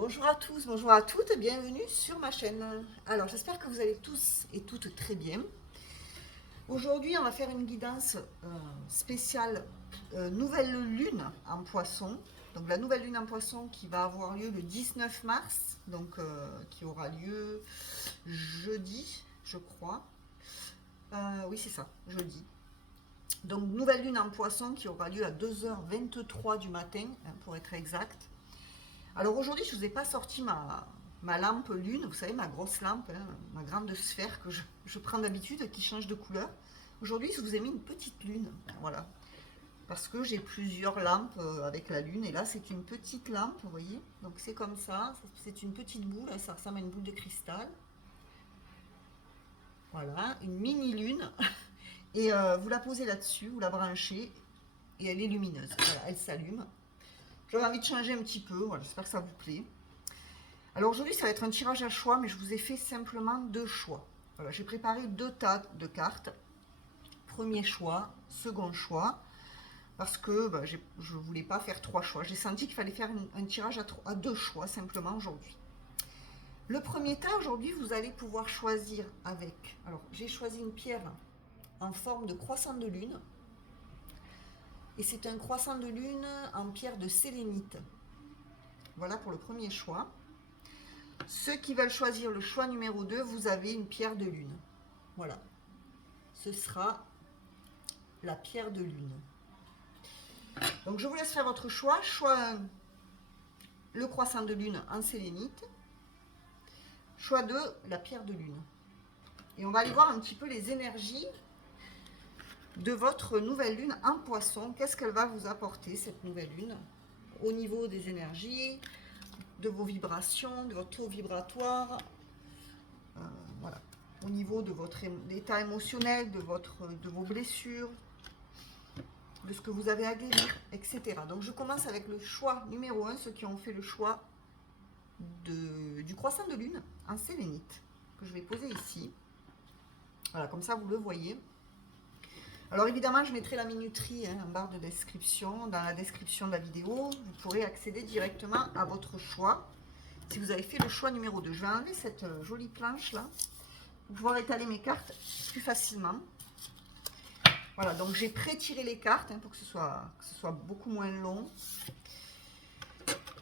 Bonjour à tous, bonjour à toutes, bienvenue sur ma chaîne. Alors j'espère que vous allez tous et toutes très bien. Aujourd'hui on va faire une guidance spéciale nouvelle lune en poisson. Donc la nouvelle lune en poisson qui va avoir lieu le 19 mars, donc qui aura lieu jeudi je crois. Oui c'est ça, jeudi. Donc nouvelle lune en poisson qui aura lieu à 2h23 du matin pour être exact. Alors aujourd'hui, je ne vous ai pas sorti ma lampe lune, vous savez, ma grosse lampe, hein, ma grande sphère que je prends d'habitude, qui change de couleur. Aujourd'hui, je vous ai mis une petite lune, voilà. Parce que j'ai plusieurs lampes avec la lune, et là, c'est une petite lampe, vous voyez. Donc c'est comme ça, c'est une petite boule, hein, ça ressemble à une boule de cristal. Voilà, une mini lune. Et vous la posez là-dessus, vous la branchez, et elle est lumineuse. Voilà, elle s'allume. J'avais envie de changer un petit peu, voilà, j'espère que ça vous plaît. Alors aujourd'hui, ça va être un tirage à choix, mais je vous ai fait simplement deux choix. Voilà, j'ai préparé deux tas de cartes. Premier choix, second choix, parce que je ne voulais pas faire trois choix. J'ai senti qu'il fallait faire un tirage à deux choix simplement aujourd'hui. Le premier tas, aujourd'hui, vous allez pouvoir choisir avec... Alors, j'ai choisi une pierre en forme de croissant de lune. Et c'est un croissant de lune en pierre de sélénite. Voilà pour le premier choix. Ceux qui veulent choisir le choix numéro 2, vous avez une pierre de lune. Voilà. Ce sera la pierre de lune. Donc je vous laisse faire votre choix. Choix 1, le croissant de lune en sélénite. Choix 2, la pierre de lune. Et on va aller voir un petit peu les énergies de votre nouvelle lune en poisson. Qu'est-ce qu'elle va vous apporter, cette nouvelle lune, au niveau des énergies, de vos vibrations, de votre taux vibratoire, voilà. Au niveau de votre état émotionnel, de vos blessures, de ce que vous avez à guérir, etc. Donc je commence avec le choix numéro 1, ceux qui ont fait le choix du croissant de lune en sélénite, que je vais poser ici. Voilà, comme ça vous le voyez. Alors évidemment, je mettrai la minuterie en barre de description, dans la description de la vidéo. Vous pourrez accéder directement à votre choix, si vous avez fait le choix numéro 2. Je vais enlever cette jolie planche là, pour pouvoir étaler mes cartes plus facilement. Voilà, donc j'ai pré-tiré les cartes pour que ce soit beaucoup moins long.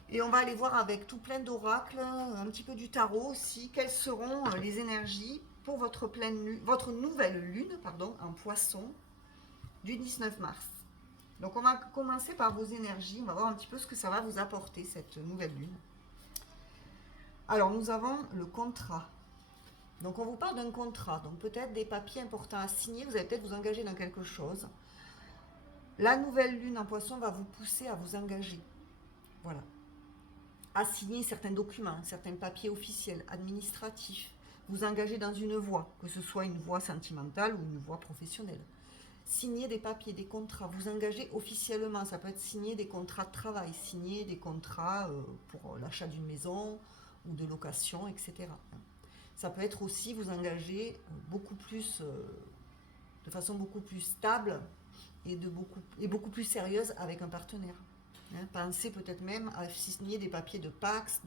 Et on va aller voir avec tout plein d'oracles, un petit peu du tarot aussi, quelles seront les énergies pour votre nouvelle lune en poisson du 19 mars. Donc on va commencer par vos énergies, on va voir un petit peu ce que ça va vous apporter cette nouvelle lune. Alors nous avons le contrat. Donc on vous parle d'un contrat, donc peut-être des papiers importants à signer, vous allez peut-être vous engager dans quelque chose. La nouvelle lune en poisson va vous pousser à vous engager. Voilà. À signer certains documents, certains papiers officiels, administratifs. Vous engager dans une voie, que ce soit une voie sentimentale ou une voie professionnelle. Signer des papiers, des contrats, vous engager officiellement. Ça peut être signer des contrats de travail, signer des contrats pour l'achat d'une maison ou de location, etc. Ça peut être aussi vous engager beaucoup plus, de façon beaucoup plus stable et beaucoup plus sérieuse avec un partenaire. Pensez peut-être même à signer des papiers de Pax,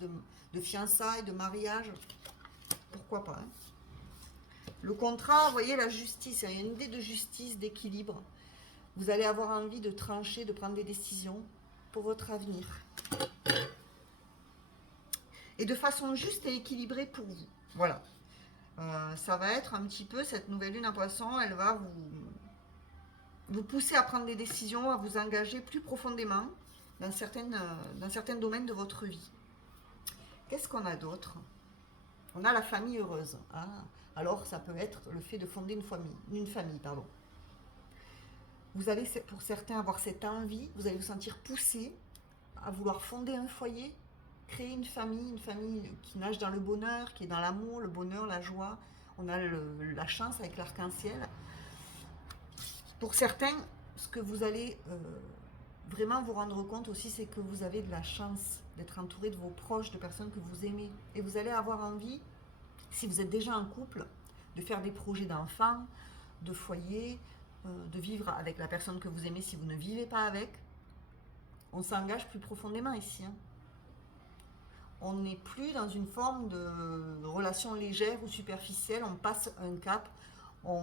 de fiançailles, de mariage. Pourquoi pas. Le contrat, vous voyez, la justice, il y a une idée de justice, d'équilibre. Vous allez avoir envie de trancher, de prendre des décisions pour votre avenir. Et de façon juste et équilibrée pour vous. Voilà. Ça va être un petit peu, cette nouvelle lune en poisson, elle va vous pousser à prendre des décisions, à vous engager plus profondément dans certains domaines de votre vie. Qu'est-ce qu'on a d'autre? On a la famille heureuse. Ah, alors ça peut être le fait de fonder une famille. Vous allez pour certains avoir cette envie, vous allez vous sentir poussé à vouloir fonder un foyer, créer une famille qui nage dans le bonheur, qui est dans l'amour, le bonheur, la joie. On a la chance avec l'arc-en-ciel. Pour certains, ce que vous allez vraiment vous rendre compte aussi, c'est que vous avez de la chance d'être entouré de vos proches, de personnes que vous aimez. Et vous allez avoir envie, si vous êtes déjà en couple, de faire des projets d'enfants, de foyer, de vivre avec la personne que vous aimez si vous ne vivez pas avec. On s'engage plus profondément ici. on n'est plus dans une forme de relation légère ou superficielle, on passe un cap, on,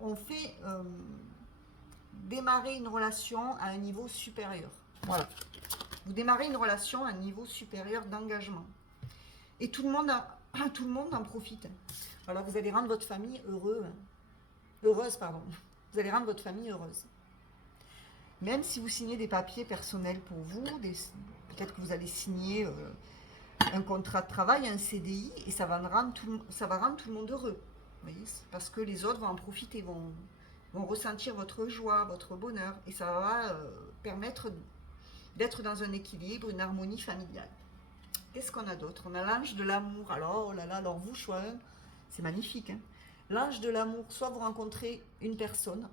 on fait démarrer une relation à un niveau supérieur. Voilà. Vous démarrez une relation à un niveau supérieur d'engagement. Et tout le monde en profite. Voilà, vous allez rendre votre famille heureuse. Vous allez rendre votre famille heureuse. Même si vous signez des papiers personnels pour vous, peut-être que vous allez signer un contrat de travail, un CDI, et ça va rendre tout le monde heureux. Vous voyez, parce que les autres vont en profiter, vont ressentir votre joie, votre bonheur, et ça va permettre d'être dans un équilibre, une harmonie familiale. Qu'est-ce qu'on a d'autre? On a l'ange de l'amour. Alors, oh là là, alors vous, choix, c'est magnifique. Hein, l'ange de l'amour, soit vous rencontrez une personne,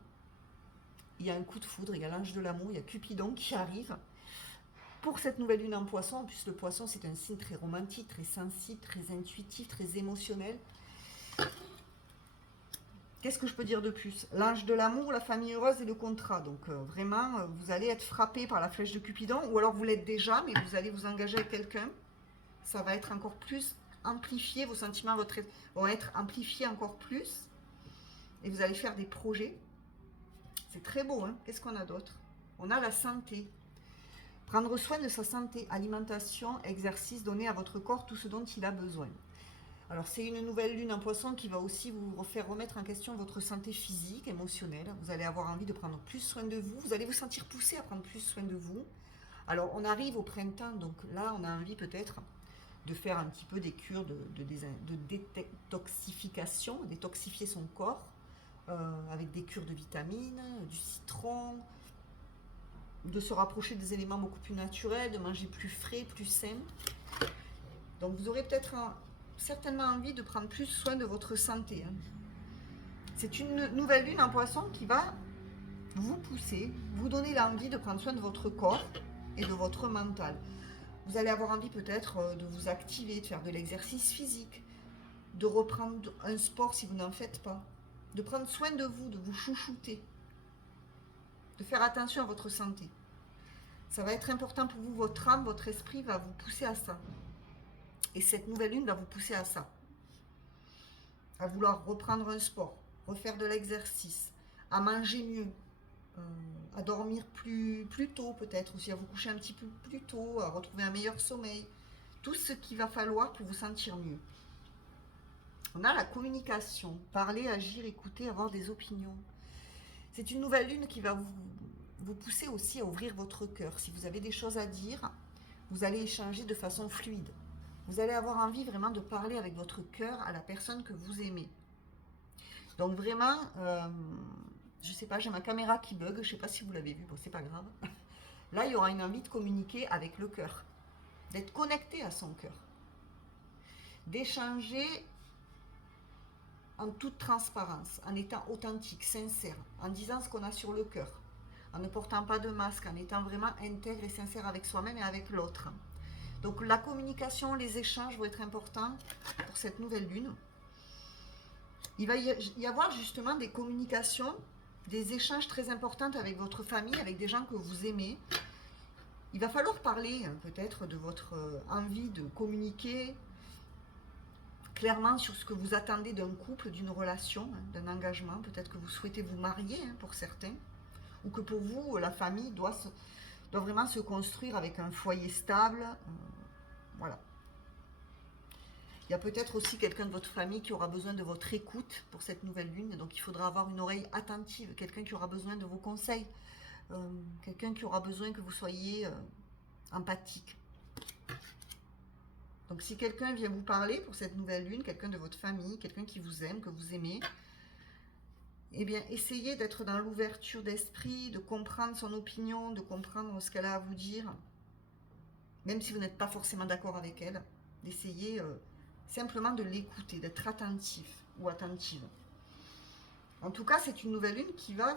il y a un coup de foudre, il y a l'ange de l'amour, il y a Cupidon qui arrive. Pour cette nouvelle lune en poisson, en plus le poisson c'est un signe très romantique, très sensible, très intuitif, très émotionnel. Qu'est-ce que je peux dire de plus? L'ange de l'amour, la famille heureuse et le contrat. Donc vraiment, vous allez être frappé par la flèche de Cupidon, ou alors vous l'êtes déjà, mais vous allez vous engager avec quelqu'un. Ça va être encore plus amplifié, vos sentiments vont être amplifiés encore plus. Et vous allez faire des projets. C'est très beau, hein. Qu'est-ce qu'on a d'autre? On a la santé. Prendre soin de sa santé, alimentation, exercice, donner à votre corps tout ce dont il a besoin. Alors c'est une nouvelle lune en poisson qui va aussi vous faire remettre en question votre santé physique, émotionnelle. Vous allez avoir envie de prendre plus soin de vous. Vous allez vous sentir poussé à prendre plus soin de vous. Alors on arrive au printemps, donc là on a envie peut-être de faire un petit peu des cures de détoxification, détoxifier son corps. Avec des cures de vitamines, du citron, de se rapprocher des éléments beaucoup plus naturels, de manger plus frais, plus sain. Donc vous aurez peut-être certainement envie de prendre plus soin de votre santé. Hein. C'est une nouvelle lune en poisson qui va vous pousser, vous donner l'envie de prendre soin de votre corps et de votre mental. Vous allez avoir envie peut-être de vous activer, de faire de l'exercice physique, de reprendre un sport si vous n'en faites pas. De prendre soin de vous chouchouter, de faire attention à votre santé. Ça va être important pour vous, votre âme, votre esprit va vous pousser à ça. Et cette nouvelle lune va vous pousser à ça. À vouloir reprendre un sport, refaire de l'exercice, à manger mieux, à dormir plus tôt peut-être, aussi à vous coucher un petit peu plus tôt, à retrouver un meilleur sommeil. Tout ce qu'il va falloir pour vous sentir mieux. On a la communication, parler, agir, écouter, avoir des opinions. C'est une nouvelle lune qui va vous pousser aussi à ouvrir votre cœur. Si vous avez des choses à dire, vous allez échanger de façon fluide. Vous allez avoir envie vraiment de parler avec votre cœur à la personne que vous aimez. Donc vraiment, je ne sais pas, j'ai ma caméra qui bug, je ne sais pas si vous l'avez vu, bon c'est pas grave. Là, il y aura une envie de communiquer avec le cœur, d'être connecté à son cœur, d'échanger en toute transparence, en étant authentique, sincère, en disant ce qu'on a sur le cœur, en ne portant pas de masque, en étant vraiment intègre et sincère avec soi-même et avec l'autre. Donc la communication, les échanges vont être importants pour cette nouvelle lune. Il va y avoir justement des communications, des échanges très importants avec votre famille, avec des gens que vous aimez. Il va falloir parler peut-être de votre envie de communiquer clairement sur ce que vous attendez d'un couple, d'une relation, d'un engagement. Peut-être que vous souhaitez vous marier pour certains, ou que pour vous, la famille doit vraiment se construire avec un foyer stable. Voilà. Il y a peut-être aussi quelqu'un de votre famille qui aura besoin de votre écoute pour cette nouvelle lune, donc il faudra avoir une oreille attentive, quelqu'un qui aura besoin de vos conseils, quelqu'un qui aura besoin que vous soyez empathique. Donc si quelqu'un vient vous parler pour cette nouvelle lune, quelqu'un de votre famille, quelqu'un qui vous aime, que vous aimez, eh bien essayez d'être dans l'ouverture d'esprit, de comprendre son opinion, de comprendre ce qu'elle a à vous dire, même si vous n'êtes pas forcément d'accord avec elle, d'essayer simplement de l'écouter, d'être attentif ou attentive. En tout cas, c'est une nouvelle lune qui va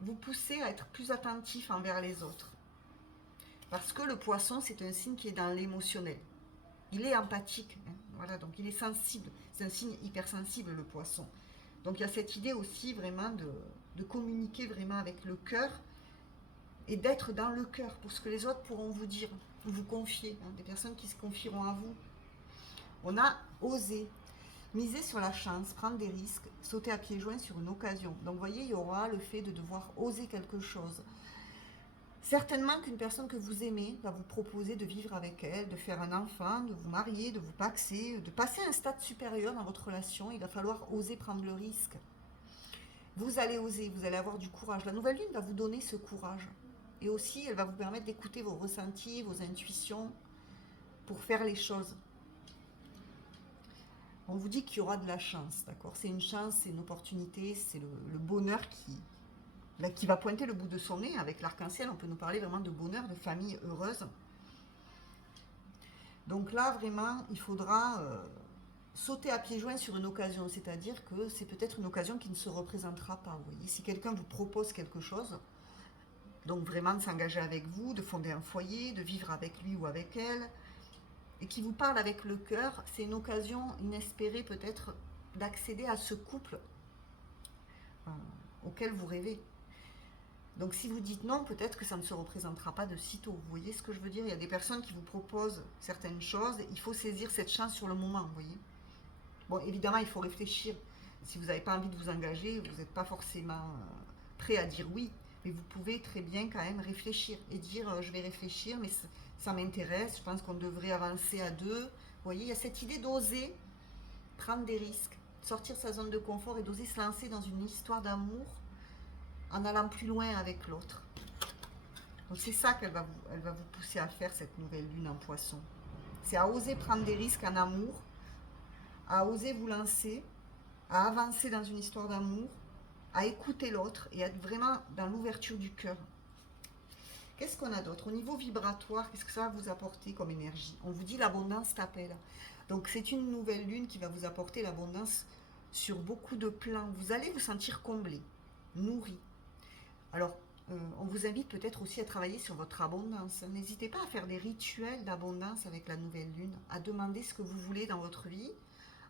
vous pousser à être plus attentif envers les autres. Parce que le poisson, c'est un signe qui est dans l'émotionnel. Il est empathique, hein, voilà, donc il est sensible. C'est un signe hypersensible, le poisson. Donc il y a cette idée aussi vraiment de communiquer vraiment avec le cœur, et d'être dans le cœur pour ce que les autres pourront vous dire, vous confier, hein, des personnes qui se confieront à vous. On a osé, miser sur la chance, prendre des risques, sauter à pieds joints sur une occasion. Donc vous voyez, il y aura le fait de devoir oser quelque chose. Certainement qu'une personne que vous aimez va vous proposer de vivre avec elle, de faire un enfant, de vous marier, de vous paxer, de passer à un stade supérieur dans votre relation. Il va falloir oser prendre le risque. Vous allez oser, vous allez avoir du courage. La nouvelle lune va vous donner ce courage. Et aussi, elle va vous permettre d'écouter vos ressentis, vos intuitions, pour faire les choses. On vous dit qu'il y aura de la chance, d'accord? C'est une chance, c'est une opportunité, c'est le bonheur qui va pointer le bout de son nez. Avec l'arc-en-ciel, on peut nous parler vraiment de bonheur, de famille heureuse. Donc là, vraiment, il faudra sauter à pieds joints sur une occasion, c'est-à-dire que c'est peut-être une occasion qui ne se représentera pas. Vous voyez, si quelqu'un vous propose quelque chose, donc vraiment de s'engager avec vous, de fonder un foyer, de vivre avec lui ou avec elle, et qui vous parle avec le cœur, c'est une occasion inespérée peut-être d'accéder à ce couple auquel vous rêvez. Donc si vous dites non, peut-être que ça ne se représentera pas de sitôt. Vous voyez ce que je veux dire? Il y a des personnes qui vous proposent certaines choses, il faut saisir cette chance sur le moment, vous voyez. Bon, évidemment, il faut réfléchir. Si vous n'avez pas envie de vous engager, vous n'êtes pas forcément prêt à dire oui, mais vous pouvez très bien quand même réfléchir et dire je vais réfléchir, mais ça m'intéresse, je pense qu'on devrait avancer à deux. Vous voyez, il y a cette idée d'oser prendre des risques, sortir de sa zone de confort et d'oser se lancer dans une histoire d'amour en allant plus loin avec l'autre. Donc c'est ça qu'elle va vous pousser à faire, cette nouvelle lune en poisson. C'est à oser prendre des risques en amour, à oser vous lancer, à avancer dans une histoire d'amour, à écouter l'autre et à être vraiment dans l'ouverture du cœur. Qu'est-ce qu'on a d'autre? Au niveau vibratoire, qu'est-ce que ça va vous apporter comme énergie? On vous dit l'abondance t'appelle. Donc c'est une nouvelle lune qui va vous apporter l'abondance sur beaucoup de plans. Vous allez vous sentir comblé, nourri. Alors, on vous invite peut-être aussi à travailler sur votre abondance. N'hésitez pas à faire des rituels d'abondance avec la nouvelle lune, à demander ce que vous voulez dans votre vie,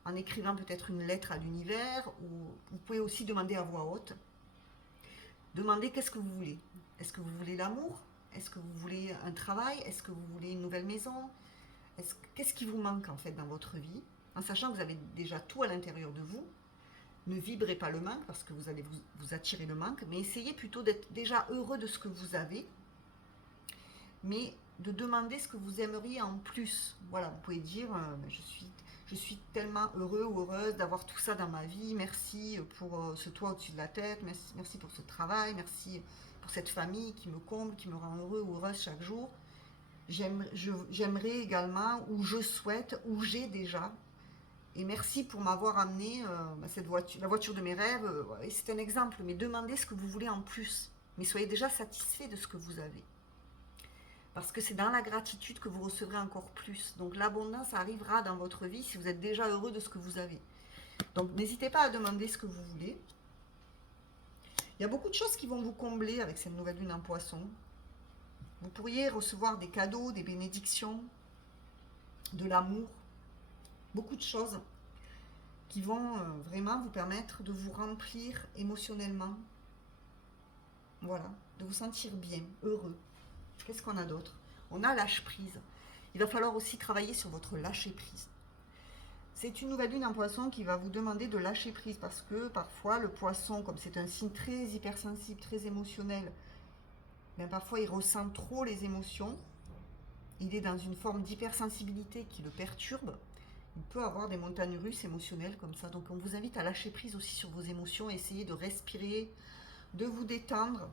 en écrivant peut-être une lettre à l'univers, ou vous pouvez aussi demander à voix haute. Demandez qu'est-ce que vous voulez. Est-ce que vous voulez l'amour? Est-ce que vous voulez un travail? Est-ce que vous voulez une nouvelle maison? Qu'est-ce qui vous manque en fait dans votre vie? En sachant que vous avez déjà tout à l'intérieur de vous. Ne vibrez pas le manque parce que vous allez vous attirer le manque, mais essayez plutôt d'être déjà heureux de ce que vous avez, mais de demander ce que vous aimeriez en plus. Voilà, vous pouvez dire je suis tellement heureux ou heureuse d'avoir tout ça dans ma vie, merci pour ce toit au-dessus de la tête, merci pour ce travail, merci pour cette famille qui me comble, qui me rend heureux ou heureuse chaque jour. J'aimerais également, ou je souhaite, ou j'ai déjà. Et merci pour m'avoir amené cette voiture, la voiture de mes rêves. C'est un exemple, mais demandez ce que vous voulez en plus. Mais soyez déjà satisfait de ce que vous avez. Parce que c'est dans la gratitude que vous recevrez encore plus. Donc l'abondance arrivera dans votre vie si vous êtes déjà heureux de ce que vous avez. Donc n'hésitez pas à demander ce que vous voulez. Il y a beaucoup de choses qui vont vous combler avec cette nouvelle lune en poisson. Vous pourriez recevoir des cadeaux, des bénédictions, de l'amour. Beaucoup de choses qui vont vraiment vous permettre de vous remplir émotionnellement. Voilà, de vous sentir bien, heureux. Qu'est-ce qu'on a d'autre? On a lâche-prise. Il va falloir aussi travailler sur votre lâcher-prise. C'est une nouvelle lune en poisson qui va vous demander de lâcher prise parce que parfois le poisson, comme c'est un signe très hypersensible, très émotionnel, bien parfois il ressent trop les émotions. Il est dans une forme d'hypersensibilité qui le perturbe. Il peut avoir des montagnes russes émotionnelles comme ça. Donc on vous invite à lâcher prise aussi sur vos émotions, essayer de respirer, de vous détendre.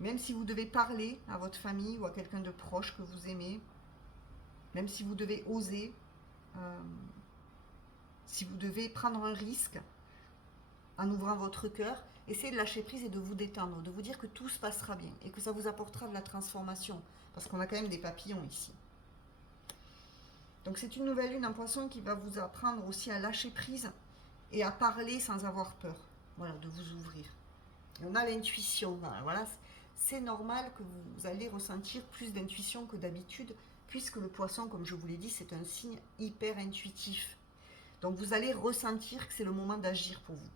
Même si vous devez parler à votre famille ou à quelqu'un de proche que vous aimez, même si vous devez oser, si vous devez prendre un risque en ouvrant votre cœur, essayez de lâcher prise et de vous détendre, de vous dire que tout se passera bien et que ça vous apportera de la transformation. Parce qu'on a quand même des papillons ici. Donc c'est une nouvelle lune en poisson qui va vous apprendre aussi à lâcher prise et à parler sans avoir peur. Voilà, de vous ouvrir. Et on a l'intuition. Voilà, c'est normal que vous allez ressentir plus d'intuition que d'habitude, puisque le poisson, comme je vous l'ai dit, c'est un signe hyper intuitif. Donc vous allez ressentir que c'est le moment d'agir pour vous.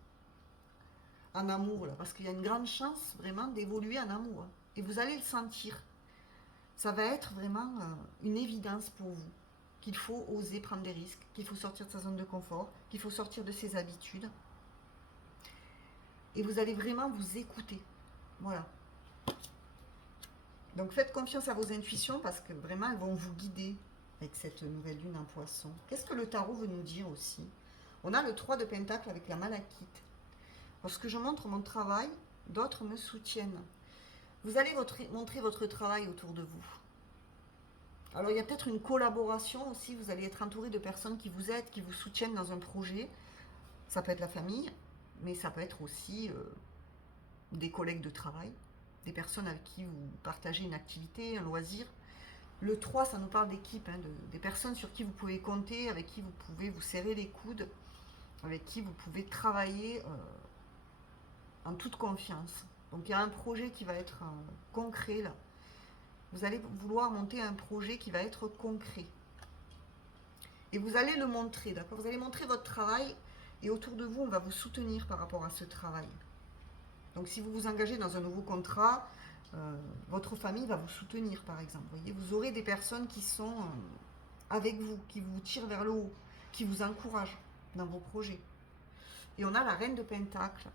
En amour, là, parce qu'il y a une grande chance vraiment d'évoluer en amour. et vous allez le sentir. Ça va être vraiment une évidence pour vous, qu'il faut oser prendre des risques, qu'il faut sortir de sa zone de confort, qu'il faut sortir de ses habitudes. Et vous allez vraiment vous écouter. Voilà. Donc faites confiance à vos intuitions parce que vraiment elles vont vous guider avec cette nouvelle lune en poisson. Qu'est-ce que le tarot veut nous dire aussi? On a le 3 de Pentacle avec la malachite. Lorsque je montre mon travail, d'autres me soutiennent. Vous allez montrer votre travail autour de vous. Alors il y a peut-être une collaboration aussi, vous allez être entouré de personnes qui vous aident, qui vous soutiennent dans un projet. Ça peut être la famille, mais ça peut être aussi des collègues de travail, des personnes avec qui vous partagez une activité, un loisir. Le 3, ça nous parle d'équipe, hein, des personnes sur qui vous pouvez compter, avec qui vous pouvez vous serrer les coudes, avec qui vous pouvez travailler en toute confiance. Donc il y a un projet qui va être concret là. Vous allez vouloir monter un projet qui va être concret. Et vous allez le montrer, d'accord? Vous allez montrer votre travail et autour de vous, on va vous soutenir par rapport à ce travail. Donc si vous vous engagez dans un nouveau contrat, votre famille va vous soutenir par exemple. Vous voyez, vous aurez des personnes qui sont avec vous, qui vous tirent vers le haut, qui vous encouragent dans vos projets. Et on a la reine de Pentacle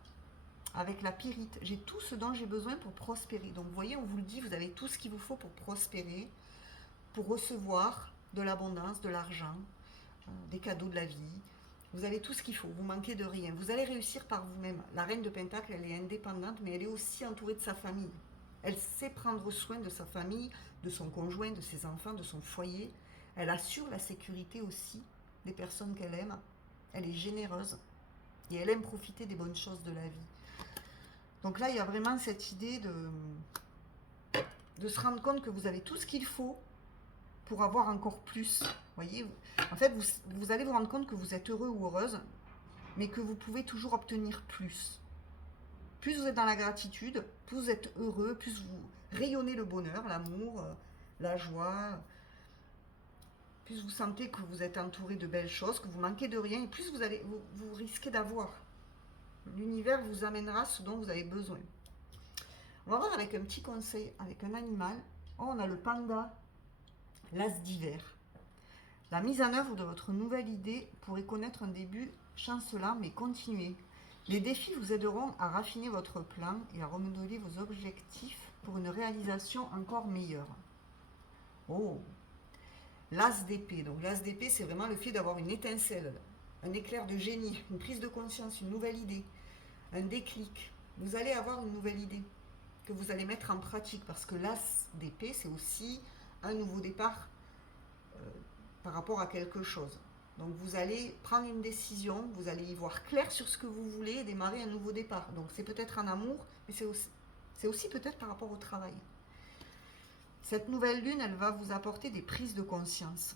avec la pyrite. J'ai tout ce dont j'ai besoin pour prospérer. Donc vous voyez, on vous le dit, vous avez tout ce qu'il vous faut pour prospérer, pour recevoir de l'abondance, de l'argent, des cadeaux de la vie. Vous avez tout ce qu'il faut, vous manquez de rien. Vous allez réussir par vous-même. La reine de Pentacle, elle est indépendante, mais elle est aussi entourée de sa famille. Elle sait prendre soin de sa famille, de son conjoint, de ses enfants, de son foyer. Elle assure la sécurité aussi des personnes qu'elle aime. Elle est généreuse et elle aime profiter des bonnes choses de la vie. Donc là, il y a vraiment cette idée de se rendre compte que vous avez tout ce qu'il faut pour avoir encore plus. Voyez, en fait, vous allez vous rendre compte que vous êtes heureux ou heureuse, mais que vous pouvez toujours obtenir plus. Plus vous êtes dans la gratitude, plus vous êtes heureux, plus vous rayonnez le bonheur, l'amour, la joie, plus vous sentez que vous êtes entouré de belles choses, que vous manquez de rien, et plus vous risquez d'avoir. L'univers vous amènera ce dont vous avez besoin. On va voir avec un petit conseil, avec un animal. Oh, on a le panda, l'as d'hiver. La mise en œuvre de votre nouvelle idée pourrait connaître un début chancelant, mais continuez. Les défis vous aideront à raffiner votre plan et à remodeler vos objectifs pour une réalisation encore meilleure. Oh, l'as d'épée. Donc l'as d'épée, c'est vraiment le fait d'avoir une étincelle, un éclair de génie, une prise de conscience, une nouvelle idée, un déclic. Vous allez avoir une nouvelle idée que vous allez mettre en pratique parce que l'as d'épée, c'est aussi un nouveau départ par rapport à quelque chose. Donc vous allez prendre une décision, vous allez y voir clair sur ce que vous voulez et démarrer un nouveau départ. Donc c'est peut-être un amour, mais c'est aussi peut-être par rapport au travail. Cette nouvelle lune, elle va vous apporter des prises de conscience.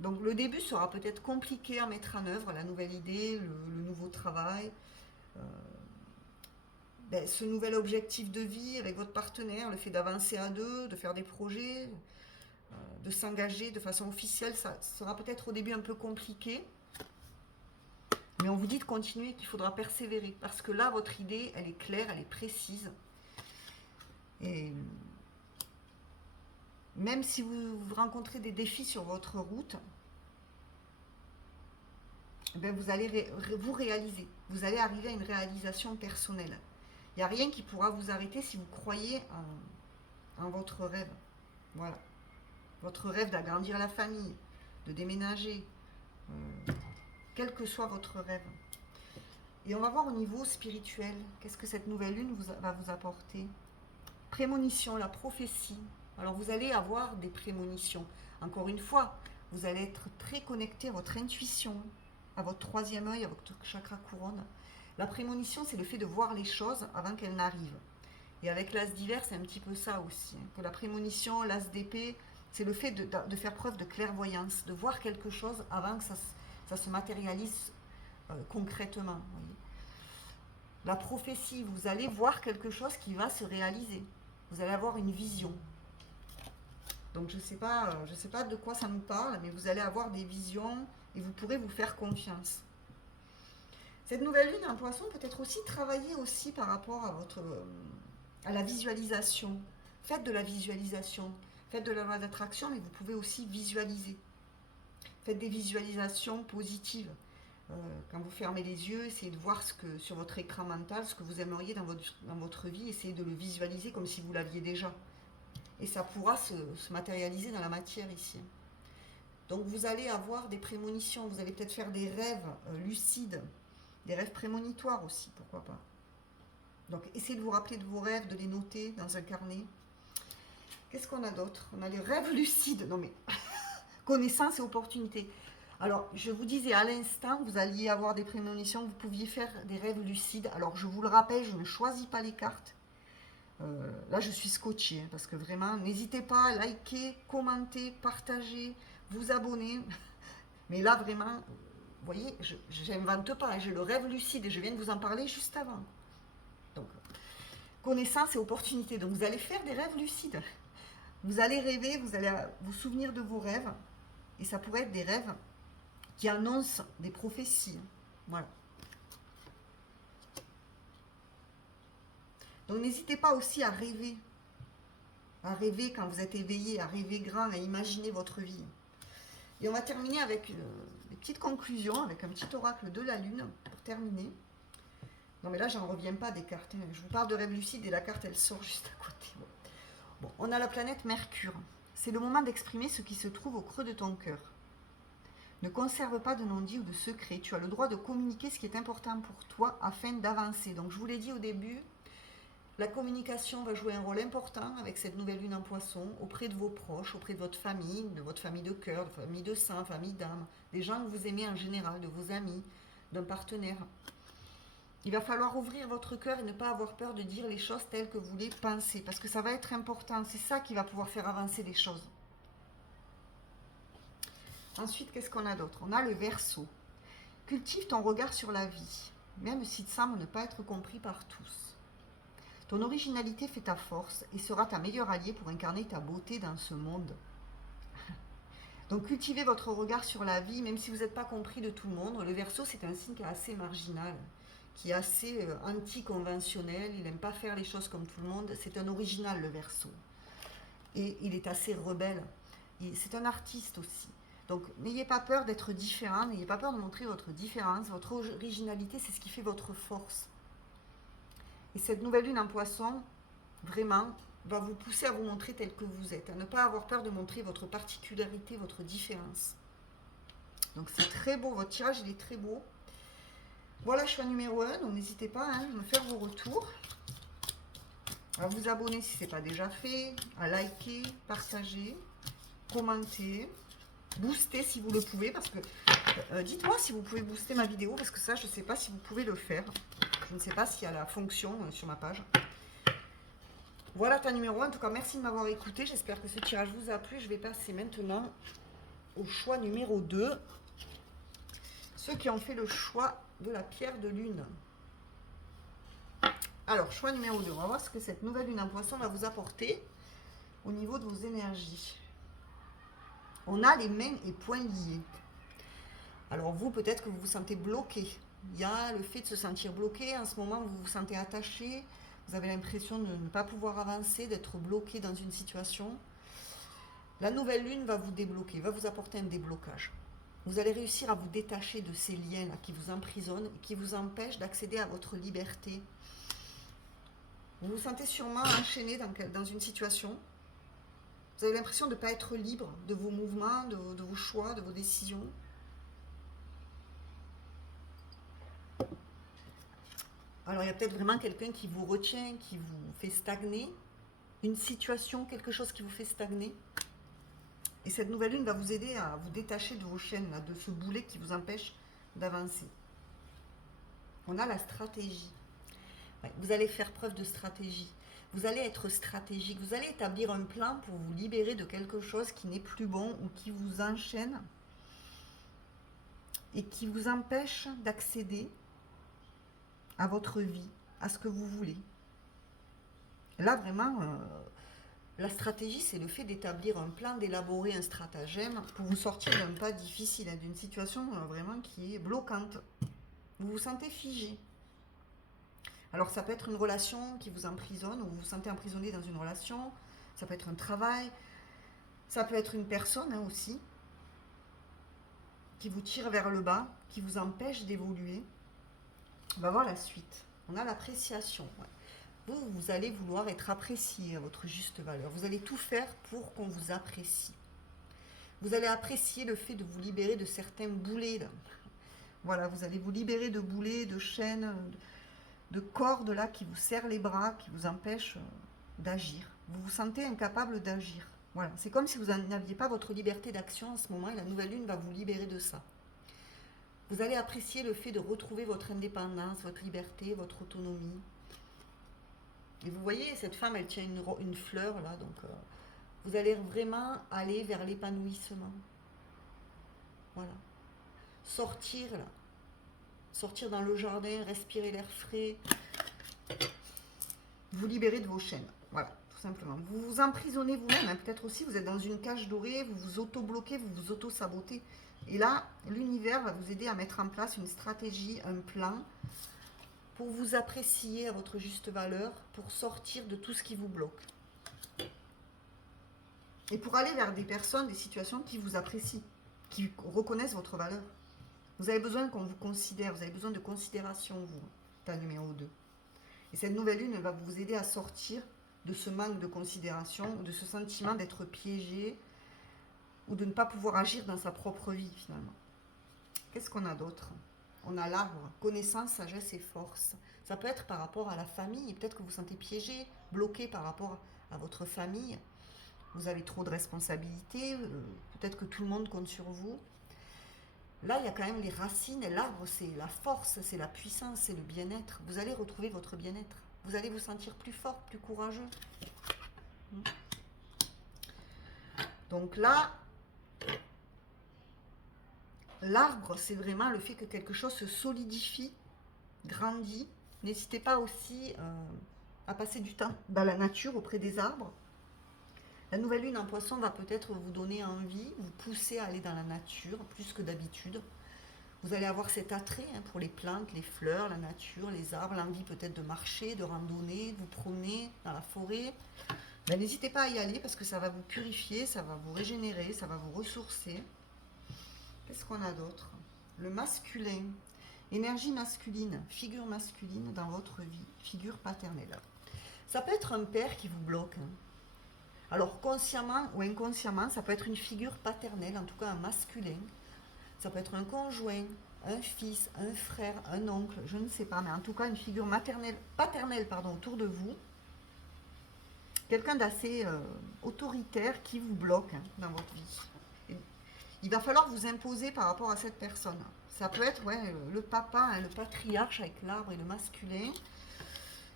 Donc le début sera peut-être compliqué à mettre en œuvre, la nouvelle idée, le nouveau travail, ce nouvel objectif de vie avec votre partenaire, le fait d'avancer à deux, de faire des projets, de s'engager de façon officielle, ça sera peut-être au début un peu compliqué. Mais on vous dit de continuer, qu'il faudra persévérer. Parce que là, votre idée, elle est claire, elle est précise. Et même si vous rencontrez des défis sur votre route, vous allez vous réaliser. Vous allez arriver à une réalisation personnelle. Il n'y a rien qui pourra vous arrêter si vous croyez en votre rêve. Voilà. Votre rêve d'agrandir la famille, de déménager, quel que soit votre rêve. Et on va voir au niveau spirituel, qu'est-ce que cette nouvelle lune va vous apporter. Prémonition, la prophétie. Alors vous allez avoir des prémonitions. Encore une fois, vous allez être très connecté à votre intuition, à votre troisième œil, à votre chakra couronne. La prémonition, c'est le fait de voir les choses avant qu'elles n'arrivent. Et avec l'as d'hiver, c'est un petit peu ça aussi. Que la prémonition, l'as d'épée, c'est le fait de faire preuve de clairvoyance, de voir quelque chose avant que ça se matérialise concrètement. Voyez. La prophétie, vous allez voir quelque chose qui va se réaliser. Vous allez avoir une vision. Donc je ne sais pas de quoi ça nous parle, mais vous allez avoir des visions et vous pourrez vous faire confiance. Cette nouvelle lune en poisson peut être aussi travaillée aussi par rapport à à la visualisation. Faites de la visualisation. Faites de la loi d'attraction, mais vous pouvez aussi visualiser. Faites des visualisations positives. Quand vous fermez les yeux, essayez de voir sur votre écran mental ce que vous aimeriez dans votre vie. Essayez de le visualiser comme si vous l'aviez déjà. Et ça pourra se matérialiser dans la matière ici. Donc vous allez avoir des prémonitions. Vous allez peut-être faire des rêves lucides. Des rêves prémonitoires aussi, pourquoi pas. Donc essayez de vous rappeler de vos rêves, de les noter dans un carnet. Qu'est-ce qu'on a d'autre? On a les rêves lucides. Non mais, connaissance et opportunité. Alors, je vous disais à l'instant, vous alliez avoir des prémonitions, vous pouviez faire des rêves lucides. Alors, je vous le rappelle, je ne choisis pas les cartes. Là, je suis scotchée, parce que vraiment, n'hésitez pas à liker, commenter, partager, vous abonner. Mais là, vraiment, vous voyez, je n'invente pas, j'ai le rêve lucide et je viens de vous en parler juste avant. Donc, connaissance et opportunité. Donc, vous allez faire des rêves lucides. Vous allez rêver, vous allez vous souvenir de vos rêves. Et ça pourrait être des rêves qui annoncent des prophéties. Voilà. Donc n'hésitez pas aussi à rêver. À rêver quand vous êtes éveillé, à rêver grand, à imaginer votre vie. Et on va terminer avec des petites conclusions, avec un petit oracle de la Lune, pour terminer. Non mais là, j'en reviens pas des cartes. Je vous parle de rêve lucide et la carte, elle sort juste à côté. Bon, on a la planète Mercure. C'est le moment d'exprimer ce qui se trouve au creux de ton cœur. Ne conserve pas de non-dit ou de secret. Tu as le droit de communiquer ce qui est important pour toi afin d'avancer. Donc je vous l'ai dit au début, la communication va jouer un rôle important avec cette nouvelle lune en poisson auprès de vos proches, auprès de votre famille de cœur, de famille de sang, famille d'âme, des gens que vous aimez en général, de vos amis, d'un partenaire. Il va falloir ouvrir votre cœur et ne pas avoir peur de dire les choses telles que vous les pensez, parce que ça va être important. C'est ça qui va pouvoir faire avancer les choses. Ensuite, qu'est-ce qu'on a d'autre? On a le Verseau. Cultive ton regard sur la vie, même s'il semble ne pas être compris par tous. Ton originalité fait ta force et sera ta meilleure alliée pour incarner ta beauté dans ce monde. Donc cultivez votre regard sur la vie, même si vous n'êtes pas compris de tout le monde. Le Verseau, c'est un signe qui est assez marginal, qui est assez anticonventionnel. Il n'aime pas faire les choses comme tout le monde. C'est un original, le Verseau. Et il est assez rebelle. C'est un artiste aussi. Donc, n'ayez pas peur d'être différent, n'ayez pas peur de montrer votre différence, votre originalité, c'est ce qui fait votre force. Et cette nouvelle lune en poisson, vraiment, va vous pousser à vous montrer tel que vous êtes, à ne pas avoir peur de montrer votre particularité, votre différence. Donc, c'est très beau, votre tirage, il est très beau. Voilà, choix numéro 1, donc n'hésitez pas à me faire vos retours, à vous abonner si ce n'est pas déjà fait, à liker, partager, commenter. Booster si vous le pouvez, parce que dites-moi si vous pouvez booster ma vidéo, parce que ça je ne sais pas si vous pouvez le faire. Je ne sais pas s'il y a la fonction sur ma page. Voilà ta numéro 1. En tout cas, merci de m'avoir écouté. J'espère que ce tirage vous a plu. Je vais passer maintenant au choix numéro 2. Ceux qui ont fait le choix de la pierre de lune. Alors, choix numéro 2. On va voir ce que cette nouvelle lune en poisson va vous apporter au niveau de vos énergies. On a les mains et poings liés. Alors vous, peut-être que vous vous sentez bloqué. Il y a le fait de se sentir bloqué. En ce moment, vous vous sentez attaché. Vous avez l'impression de ne pas pouvoir avancer, d'être bloqué dans une situation. La nouvelle lune va vous débloquer, va vous apporter un déblocage. Vous allez réussir à vous détacher de ces liens-là qui vous emprisonnent et qui vous empêchent d'accéder à votre liberté. Vous vous sentez sûrement enchaîné dans une situation. Vous avez l'impression de ne pas être libre de vos mouvements, de vos choix, de vos décisions. Alors, il y a peut-être vraiment quelqu'un qui vous retient, qui vous fait stagner. Une situation, quelque chose qui vous fait stagner. Et cette nouvelle lune va vous aider à vous détacher de vos chaînes, là, de ce boulet qui vous empêche d'avancer. On a la stratégie. Ouais, vous allez faire preuve de stratégie. Vous allez être stratégique, vous allez établir un plan pour vous libérer de quelque chose qui n'est plus bon ou qui vous enchaîne et qui vous empêche d'accéder à votre vie, à ce que vous voulez. Là, vraiment, la stratégie, c'est le fait d'établir un plan, d'élaborer un stratagème pour vous sortir d'un pas difficile, d'une situation vraiment qui est bloquante. Vous vous sentez figé. Alors ça peut être une relation qui vous emprisonne, ou vous vous sentez emprisonné dans une relation, ça peut être un travail, ça peut être une personne hein, aussi, qui vous tire vers le bas, qui vous empêche d'évoluer. On va voir la suite. On a l'appréciation. Ouais. Vous allez vouloir être apprécié à votre juste valeur. Vous allez tout faire pour qu'on vous apprécie. Vous allez apprécier le fait de vous libérer de certains boulets. Là. Voilà, vous allez vous libérer de boulets, de chaînes, de cordes là qui vous serrent les bras, qui vous empêchent d'agir. Vous vous sentez incapable d'agir. Voilà, c'est comme si vous n'aviez pas votre liberté d'action en ce moment et la nouvelle lune va vous libérer de ça. Vous allez apprécier le fait de retrouver votre indépendance, votre liberté, votre autonomie. Et vous voyez, cette femme, elle tient une fleur là, donc vous allez vraiment aller vers l'épanouissement. Voilà. Sortir là. Sortir dans le jardin, respirer l'air frais. Vous libérer de vos chaînes. Voilà, tout simplement. Vous vous emprisonnez vous-même. Hein. Peut-être aussi, vous êtes dans une cage dorée, vous vous auto-bloquez, vous vous auto-sabotez. Et là, l'univers va vous aider à mettre en place une stratégie, un plan pour vous apprécier à votre juste valeur, pour sortir de tout ce qui vous bloque. Et pour aller vers des personnes, des situations qui vous apprécient, qui reconnaissent votre valeur. Vous avez besoin qu'on vous considère, vous avez besoin de considération, vous, ta numéro 2. Et cette nouvelle lune, elle va vous aider à sortir de ce manque de considération, de ce sentiment d'être piégé, ou de ne pas pouvoir agir dans sa propre vie, finalement. Qu'est-ce qu'on a d'autre? On a l'arbre, connaissance, sagesse et force. Ça peut être par rapport à la famille, peut-être que vous vous sentez piégé, bloqué par rapport à votre famille. Vous avez trop de responsabilités, peut-être que tout le monde compte sur vous. Là, il y a quand même les racines. L'arbre, c'est la force, c'est la puissance, c'est le bien-être. Vous allez retrouver votre bien-être. Vous allez vous sentir plus fort, plus courageux. Donc là, l'arbre, c'est vraiment le fait que quelque chose se solidifie, grandit. N'hésitez pas aussi à passer du temps dans la nature, auprès des arbres. La nouvelle lune en poisson va peut-être vous donner envie, vous pousser à aller dans la nature, plus que d'habitude. Vous allez avoir cet attrait hein, pour les plantes, les fleurs, la nature, les arbres, l'envie peut-être de marcher, de randonner, de vous promener dans la forêt. Ben, n'hésitez pas à y aller parce que ça va vous purifier, ça va vous régénérer, ça va vous ressourcer. Qu'est-ce qu'on a d'autre? Le masculin, énergie masculine, figure masculine dans votre vie, figure paternelle. Ça peut être un père qui vous bloque. Hein. Alors consciemment ou inconsciemment, ça peut être une figure paternelle, en tout cas un masculin. Ça peut être un conjoint, un fils, un frère, un oncle, je ne sais pas, mais en tout cas une figure paternelle autour de vous. Quelqu'un d'assez autoritaire qui vous bloque hein, dans votre vie. Et il va falloir vous imposer par rapport à cette personne. Ça peut être le papa, hein, le patriarche avec l'arbre et le masculin.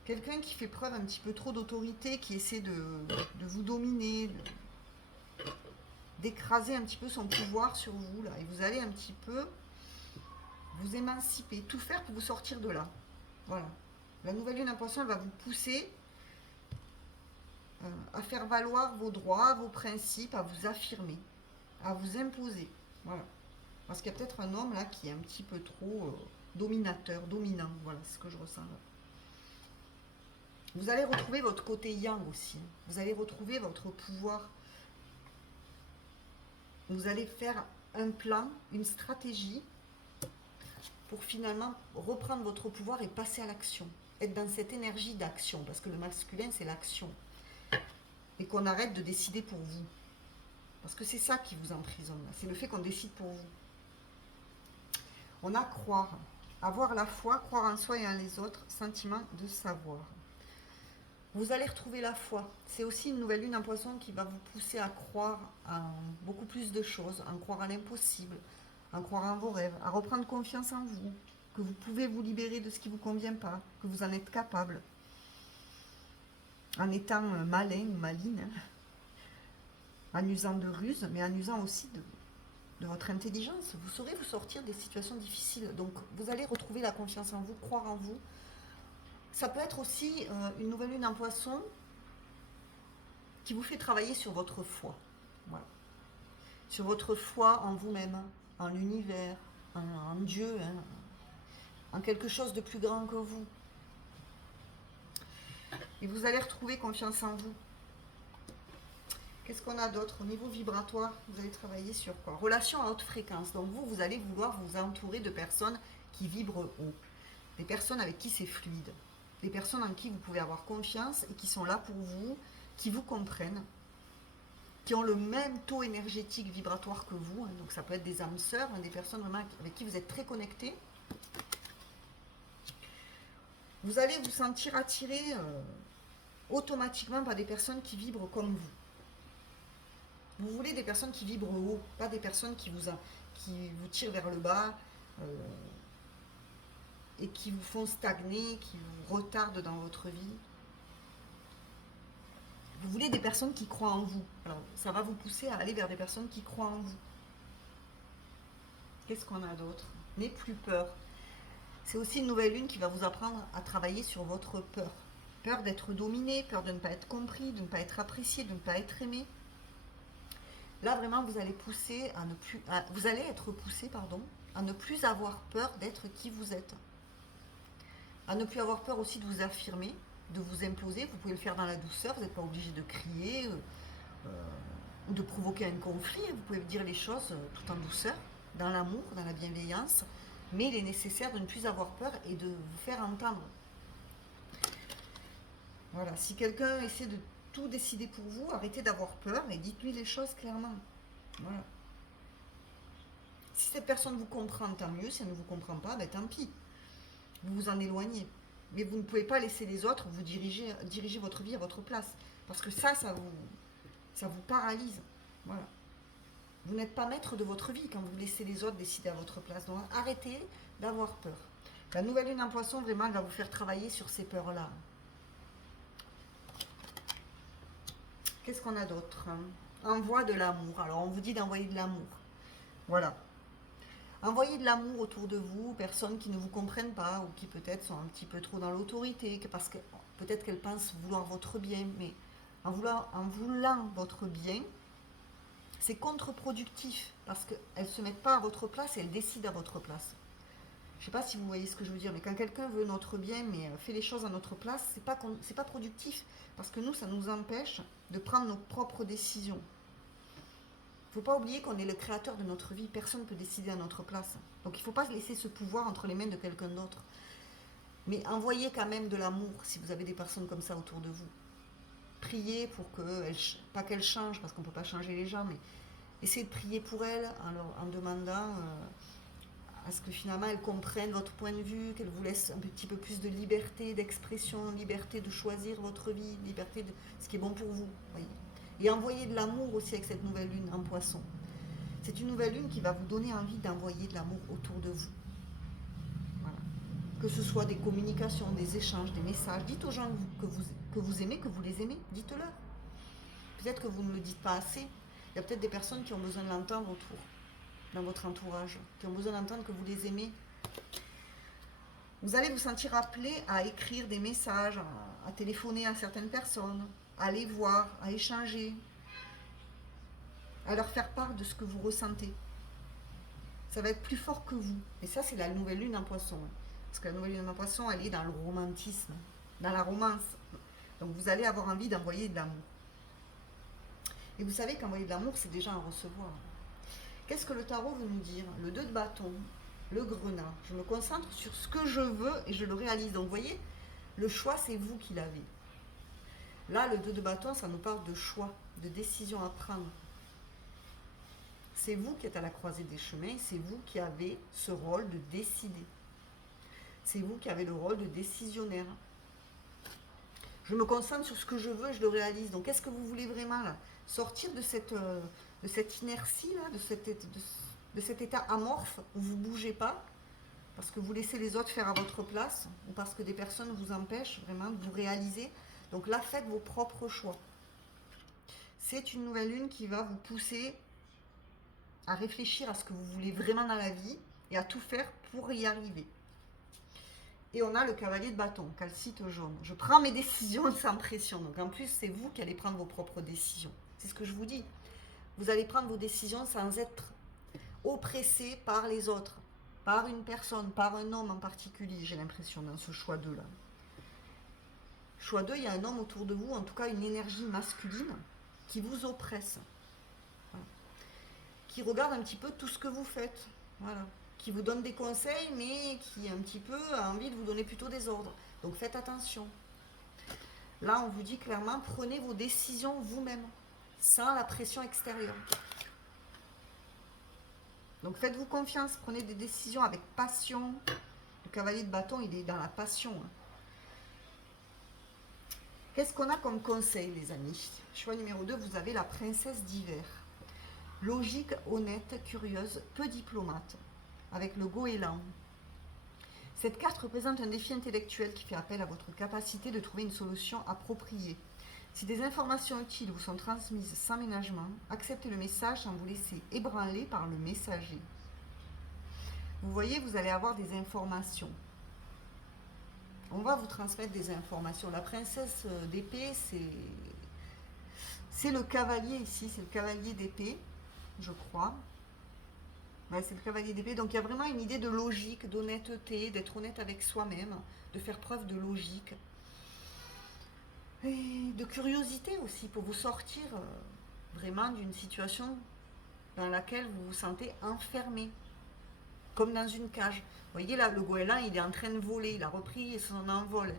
Quelqu'un qui fait preuve un petit peu trop d'autorité, qui essaie de vous dominer, d'écraser un petit peu son pouvoir sur vous, là. Et vous allez un petit peu vous émanciper, tout faire pour vous sortir de là. Voilà. La nouvelle lune en poisson, elle va vous pousser à faire valoir vos droits, vos principes, à vous affirmer, à vous imposer. Voilà. Parce qu'il y a peut-être un homme là qui est un petit peu trop dominateur, dominant. Voilà, c'est ce que je ressens là. Vous allez retrouver votre côté yang aussi. Vous allez retrouver votre pouvoir. Vous allez faire un plan, une stratégie pour finalement reprendre votre pouvoir et passer à l'action. Être dans cette énergie d'action. Parce que le masculin, c'est l'action. Et qu'on arrête de décider pour vous. Parce que c'est ça qui vous emprisonne. C'est le fait qu'on décide pour vous. On a croire. Avoir la foi, croire en soi et en les autres. Sentiment de savoir. Vous allez retrouver la foi. C'est aussi une nouvelle lune en poisson qui va vous pousser à croire en beaucoup plus de choses, à croire à l'impossible, à croire en vos rêves, à reprendre confiance en vous, que vous pouvez vous libérer de ce qui ne vous convient pas, que vous en êtes capable, en étant malin ou maligne, hein, en usant de ruse, mais en usant aussi de votre intelligence. Vous saurez vous sortir des situations difficiles. Donc vous allez retrouver la confiance en vous, croire en vous. Ça peut être aussi une nouvelle lune en poisson qui vous fait travailler sur votre foi. Voilà. Sur votre foi en vous-même, en l'univers, en Dieu, hein, en quelque chose de plus grand que vous. Et vous allez retrouver confiance en vous. Qu'est-ce qu'on a d'autre? Au niveau vibratoire, vous allez travailler sur quoi? Relation à haute fréquence. Donc vous allez vouloir vous entourer de personnes qui vibrent haut. Des personnes avec qui c'est fluide. Des personnes en qui vous pouvez avoir confiance et qui sont là pour vous, qui vous comprennent, qui ont le même taux énergétique vibratoire que vous. Donc ça peut être des âmes sœurs, des personnes vraiment avec qui vous êtes très connectés. Vous allez vous sentir attiré automatiquement par des personnes qui vibrent comme vous. Vous voulez des personnes qui vibrent haut, pas des personnes qui vous tirent vers le bas et qui vous font stagner, qui vous retardent dans votre vie. Vous voulez des personnes qui croient en vous. Alors, ça va vous pousser à aller vers des personnes qui croient en vous. Qu'est-ce qu'on a d'autre? N'ayez plus peur. C'est aussi une nouvelle lune qui va vous apprendre à travailler sur votre peur. Peur d'être dominé, peur de ne pas être compris, de ne pas être apprécié, de ne pas être aimé. Là, vraiment, vous allez être poussé, à ne plus avoir peur d'être qui vous êtes. À ne plus avoir peur aussi de vous affirmer, de vous imposer. Vous pouvez le faire dans la douceur, vous n'êtes pas obligé de crier ou de provoquer un conflit. Vous pouvez dire les choses tout en douceur, dans l'amour, dans la bienveillance. Mais il est nécessaire de ne plus avoir peur et de vous faire entendre. Voilà, si quelqu'un essaie de tout décider pour vous, arrêtez d'avoir peur et dites-lui les choses clairement. Voilà. Si cette personne vous comprend, tant mieux. Si elle ne vous comprend pas, ben tant pis. Vous vous en éloignez. Mais vous ne pouvez pas laisser les autres vous diriger votre vie à votre place. Parce que ça vous paralyse. Voilà. Vous n'êtes pas maître de votre vie quand vous laissez les autres décider à votre place. Donc arrêtez d'avoir peur. La nouvelle lune en poisson, vraiment, elle va vous faire travailler sur ces peurs-là. Qu'est-ce qu'on a d'autre? Envoie de l'amour. Alors, on vous dit d'envoyer de l'amour. Voilà. Envoyez de l'amour autour de vous, personnes qui ne vous comprennent pas ou qui peut-être sont un petit peu trop dans l'autorité, parce que peut-être qu'elles pensent vouloir votre bien, mais en voulant votre bien, c'est contre-productif, parce qu'elles ne se mettent pas à votre place et elles décident à votre place. Je ne sais pas si vous voyez ce que je veux dire, mais quand quelqu'un veut notre bien, mais fait les choses à notre place, c'est pas productif. Parce que nous, ça nous empêche de prendre nos propres décisions. Il ne faut pas oublier qu'on est le créateur de notre vie. Personne ne peut décider à notre place. Donc il ne faut pas laisser ce pouvoir entre les mains de quelqu'un d'autre. Mais envoyez quand même de l'amour si vous avez des personnes comme ça autour de vous. Priez pour pas qu'elles changent, parce qu'on ne peut pas changer les gens, mais essayez de prier pour elles en demandant à ce que finalement elles comprennent votre point de vue, qu'elles vous laissent un petit peu plus de liberté d'expression, liberté de choisir votre vie, liberté de ce qui est bon pour vous. Voyez. Et envoyez de l'amour aussi avec cette nouvelle lune en poisson. C'est une nouvelle lune qui va vous donner envie d'envoyer de l'amour autour de vous. Voilà. Que ce soit des communications, des échanges, des messages. Dites aux gens que vous aimez, que vous les aimez. Dites-leur. Peut-être que vous ne le dites pas assez. Il y a peut-être des personnes qui ont besoin de l'entendre autour, dans votre entourage, qui ont besoin d'entendre que vous les aimez. Vous allez vous sentir appelé à écrire des messages, à téléphoner à certaines personnes, à les voir, à échanger, à leur faire part de ce que vous ressentez. Ça va être plus fort que vous. Et ça, c'est la nouvelle lune en poisson. Parce que la nouvelle lune en poisson, elle est dans le romantisme, dans la romance. Donc vous allez avoir envie d'envoyer de l'amour. Et vous savez qu'envoyer de l'amour, c'est déjà en recevoir. Qu'est-ce que le tarot veut nous dire? Le 2 de bâton, le grenat. Je me concentre sur ce que je veux et je le réalise. Donc vous voyez, le choix, c'est vous qui l'avez. Là, le 2 de bâton, ça nous parle de choix, de décision à prendre. C'est vous qui êtes à la croisée des chemins, c'est vous qui avez ce rôle de décider. C'est vous qui avez le rôle de décisionnaire. Je me concentre sur ce que je veux et je le réalise. Donc, qu'est-ce que vous voulez vraiment là? Sortir de cette inertie, là, de cet état amorphe où vous ne bougez pas, parce que vous laissez les autres faire à votre place, ou parce que des personnes vous empêchent vraiment de vous réaliser. Donc là, faites vos propres choix. C'est une nouvelle lune qui va vous pousser à réfléchir à ce que vous voulez vraiment dans la vie et à tout faire pour y arriver. Et on a le cavalier de bâton, calcite jaune. Je prends mes décisions sans pression. Donc en plus, c'est vous qui allez prendre vos propres décisions. C'est ce que je vous dis. Vous allez prendre vos décisions sans être oppressé par les autres, par une personne, par un homme en particulier, j'ai l'impression, dans ce choix 2 là. Choix 2, il y a un homme autour de vous, en tout cas une énergie masculine, qui vous oppresse. Voilà. Qui regarde un petit peu tout ce que vous faites. Voilà. Qui vous donne des conseils, mais qui un petit peu a envie de vous donner plutôt des ordres. Donc faites attention. Là, on vous dit clairement, prenez vos décisions vous-même, sans la pression extérieure. Donc faites-vous confiance, prenez des décisions avec passion. Le cavalier de bâton, il est dans la passion. Qu'est-ce qu'on a comme conseil, les amis? Choix numéro 2, vous avez la princesse d'hiver. Logique, honnête, curieuse, peu diplomate, avec le goéland. Cette carte représente un défi intellectuel qui fait appel à votre capacité de trouver une solution appropriée. Si des informations utiles vous sont transmises sans ménagement, acceptez le message sans vous laisser ébranler par le messager. Vous voyez, vous allez avoir des informations. On va vous transmettre des informations. La princesse d'épée, c'est le cavalier ici, c'est le cavalier d'épée, je crois. Ouais, c'est le cavalier d'épée. Donc il y a vraiment une idée de logique, d'honnêteté, d'être honnête avec soi-même, de faire preuve de logique. Et de curiosité aussi, pour vous sortir vraiment d'une situation dans laquelle vous vous sentez enfermé, comme dans une cage. Vous voyez là, le goéland, il est en train de voler, il a repris son envol.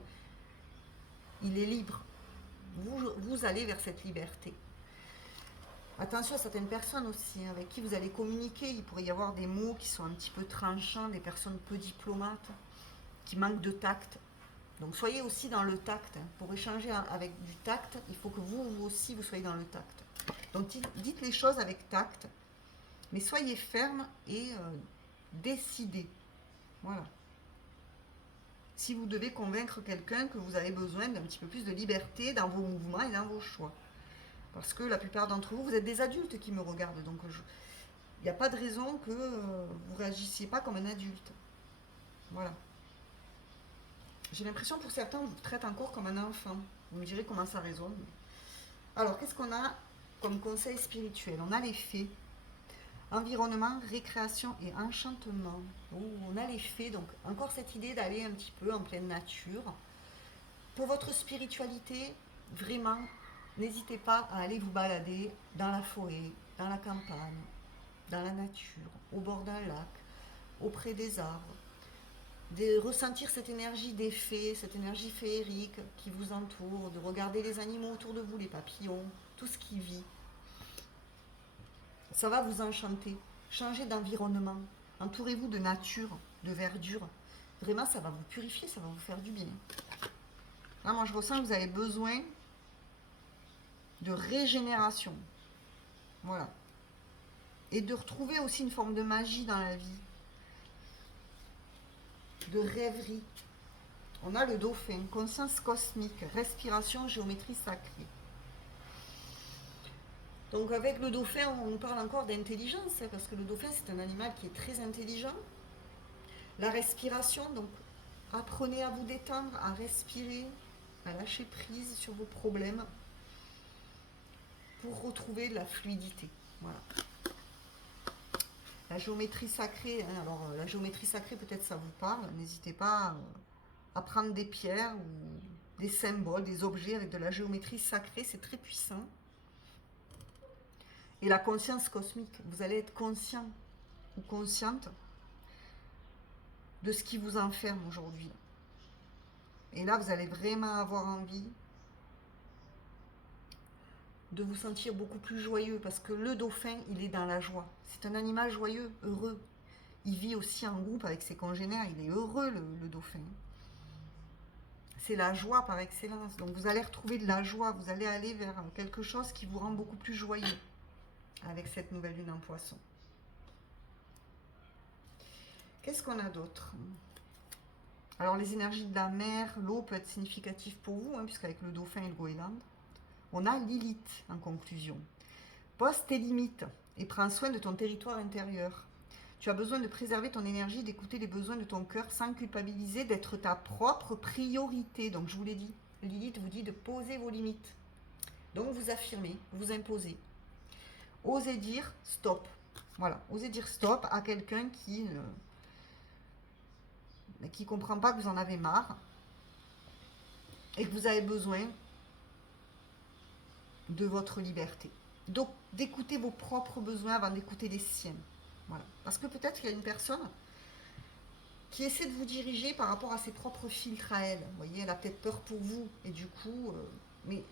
Il est libre. Vous allez vers cette liberté. Attention à certaines personnes aussi, avec qui vous allez communiquer. Il pourrait y avoir des mots qui sont un petit peu tranchants, des personnes peu diplomates, qui manquent de tact. Donc soyez aussi dans le tact. Pour échanger avec du tact, il faut que vous aussi, vous soyez dans le tact. Donc dites les choses avec tact, mais soyez ferme et décidez. Voilà. Si vous devez convaincre quelqu'un que vous avez besoin d'un petit peu plus de liberté dans vos mouvements et dans vos choix. Parce que la plupart d'entre vous, vous êtes des adultes qui me regardent. Donc il n'y a pas de raison que vous ne réagissiez pas comme un adulte. Voilà. J'ai l'impression pour certains, on vous traite encore comme un enfant. Vous me direz comment ça résonne. Alors, qu'est-ce qu'on a comme conseil spirituel? On a les fées. Environnement, récréation et enchantement. Oh, on a les fées, donc encore cette idée d'aller un petit peu en pleine nature. Pour votre spiritualité, vraiment, n'hésitez pas à aller vous balader dans la forêt, dans la campagne, dans la nature, au bord d'un lac, auprès des arbres. De ressentir cette énergie des fées, cette énergie féerique qui vous entoure, de regarder les animaux autour de vous, les papillons, tout ce qui vit. Ça va vous enchanter. Changez d'environnement. Entourez-vous de nature, de verdure. Vraiment, ça va vous purifier, ça va vous faire du bien. Là, moi, je ressens que vous avez besoin de régénération. Voilà. Et de retrouver aussi une forme de magie dans la vie. De rêverie. On a le dauphin, conscience cosmique, respiration, géométrie sacrée. Donc avec le dauphin, on nous parle encore d'intelligence, parce que le dauphin, c'est un animal qui est très intelligent. La respiration, donc apprenez à vous détendre, à respirer, à lâcher prise sur vos problèmes pour retrouver de la fluidité. Voilà. La géométrie sacrée, hein, alors la géométrie sacrée, peut-être ça vous parle, n'hésitez pas à prendre des pierres ou des symboles, des objets avec de la géométrie sacrée, c'est très puissant. Et la conscience cosmique, vous allez être conscient ou consciente de ce qui vous enferme aujourd'hui. Et là, vous allez vraiment avoir envie de vous sentir beaucoup plus joyeux, parce que le dauphin, il est dans la joie. C'est un animal joyeux, heureux. Il vit aussi en groupe avec ses congénères, il est heureux, le dauphin. C'est la joie par excellence. Donc vous allez retrouver de la joie, vous allez aller vers quelque chose qui vous rend beaucoup plus joyeux avec cette nouvelle lune en poisson. Qu'est-ce qu'on a d'autre? Alors les énergies de la mer, l'eau peut être significative pour vous, hein, puisqu'avec le dauphin et le goéland. On a Lilith en conclusion. Pose tes limites et prends soin de ton territoire intérieur. Tu as besoin de préserver ton énergie, d'écouter les besoins de ton cœur sans culpabiliser, d'être ta propre priorité. Donc je vous l'ai dit, Lilith vous dit de poser vos limites. Donc vous affirmez, vous imposez. Osez dire stop. Voilà, osez dire stop à quelqu'un qui ne comprend pas que vous en avez marre. et que vous avez besoin de votre liberté. Donc, d'écouter vos propres besoins avant d'écouter les siens. Voilà. Parce que peut-être qu'il y a une personne qui essaie de vous diriger par rapport à ses propres filtres à elle. Vous voyez, elle a peut-être peur pour vous. Et du coup, mais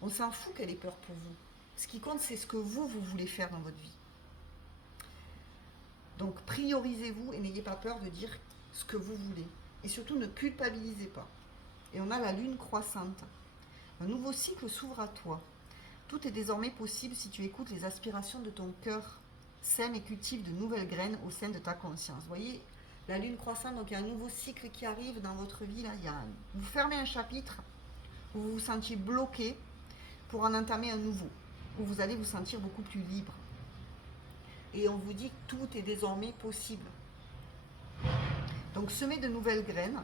on s'en fout qu'elle ait peur pour vous. Ce qui compte, c'est ce que vous voulez faire dans votre vie. Donc, priorisez-vous et n'ayez pas peur de dire ce que vous voulez. Et surtout, ne culpabilisez pas. Et on a la lune croissante. Un nouveau cycle s'ouvre à toi. Tout est désormais possible si tu écoutes les aspirations de ton cœur. Sème et cultive de nouvelles graines au sein de ta conscience. Vous voyez, la lune croissante, donc il y a un nouveau cycle qui arrive dans votre vie. Là, vous fermez un chapitre où vous vous sentiez bloqué pour en entamer un nouveau, où vous allez vous sentir beaucoup plus libre. Et on vous dit que tout est désormais possible. Donc semez de nouvelles graines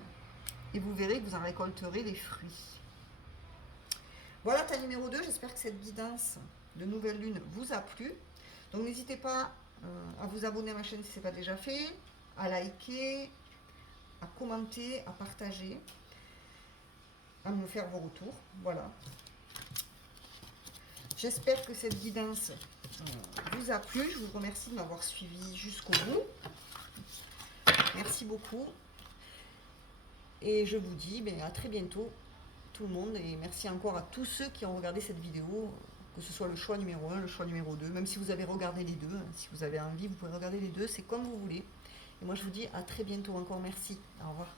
et vous verrez que vous en récolterez les fruits. Voilà ta numéro 2, j'espère que cette guidance de nouvelle lune vous a plu. Donc n'hésitez pas à vous abonner à ma chaîne si ce n'est pas déjà fait, à liker, à commenter, à partager, à me faire vos retours. Voilà. J'espère que cette guidance vous a plu. Je vous remercie de m'avoir suivi jusqu'au bout. Merci beaucoup. Et je vous dis à très bientôt tout le monde. Et merci encore à tous ceux qui ont regardé cette vidéo, que ce soit le choix numéro 1, le choix numéro 2. Même si vous avez regardé les deux, si vous avez envie, vous pouvez regarder les deux. C'est comme vous voulez. Et moi, je vous dis à très bientôt encore. Merci. Au revoir.